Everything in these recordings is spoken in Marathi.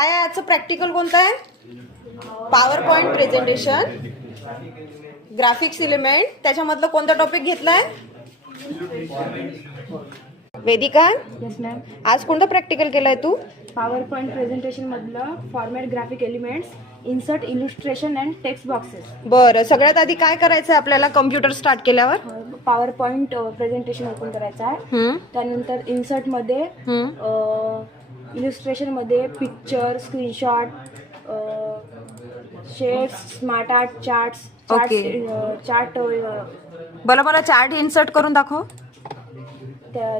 काय आहे आजचं प्रॅक्टिकल कोणतं आहे? Power point presentation, graphics element. त्याच्यामधलं कोणता टॉपिक घेतलाय? Vedika, yes ma'am. आज कोणतं प्रॅक्टिकल केलंय तू? पॉवर पॉईंट प्रेझेंटेशन मधलं format, graphic elements, insert, illustration and text boxes. बरं, सगळ्यात आधी काय करायचं आपल्याला कम्प्युटर स्टार्ट केल्यावर? पॉवर पॉईंट प्रेझेंटेशन ओपन करायचं आहे. त्यानंतर इन्सर्ट मध्ये, इलुस्ट्रेशन मध्ये picture, screenshot, shades, smart art, charts, chart. मला चार्ट इन्सर्ट करून दाखव.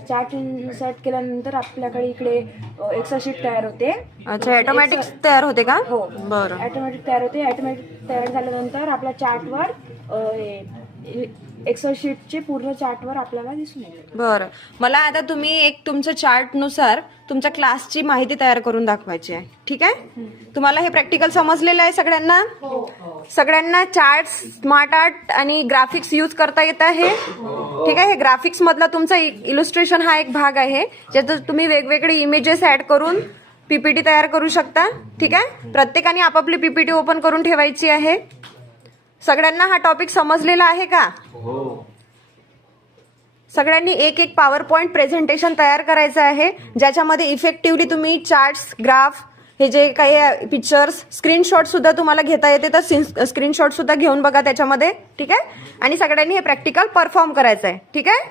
चार्ट इन्सर्ट केल्यानंतर आपल्याकडे इकडे एक्सेल शीट तयार होते. अच्छा, ऑटोमॅटिक तयार होते का? हो, बरं. ऑटोमॅटिक तयार होते. ऑटोमॅटिक तयार झाल्यानंतर आपल्या चार्टवर एक्सेल शीटचे पूर्ण चार्टवर आपल्याला दिसून येते. बरं, मला आता तुम्ही एक तुमच्या चार्टनुसार तुमच्या क्लासची माहिती तयार करून दाखवायची आहे. ठीक आहे? तुम्हाला हे प्रॅक्टिकल समजलेलं आहे सगळ्यांना? सगळ्यांना चार्ट, स्मार्ट आर्ट आणि ग्राफिक्स यूज करता येत आहे? ठीक आहे. हे ग्राफिक्स मधला तुमचा इलुस्ट्रेशन हा एक भाग आहे, ज्याच्यात तुम्ही वेगवेगळे इमेजेस ऍड करून पीपीटी तयार करू शकता. ठीक आहे? प्रत्येकाने आपापली पीपीटी ओपन करून ठेवायची आहे. सगळ्यांना हा टॉपिक समजलेला आहे का? सगळ्यांनी एक एक पॉवर पॉइंट प्रेझेंटेशन तयार करायचं आहे, ज्याच्यामध्ये इफेक्टिव्हली तुम्ही चार्ट्स, ग्राफ, हे जे काही पिक्चर्स, स्क्रीनशॉट सुद्धा तुम्हाला घेता येते, तर स्क्रीनशॉट सुद्धा घेऊन बघा त्याच्यामध्ये. ठीक आहे? आणि सगळ्यांनी हे प्रॅक्टिकल परफॉर्म करायचं आहे. ठीक आहे?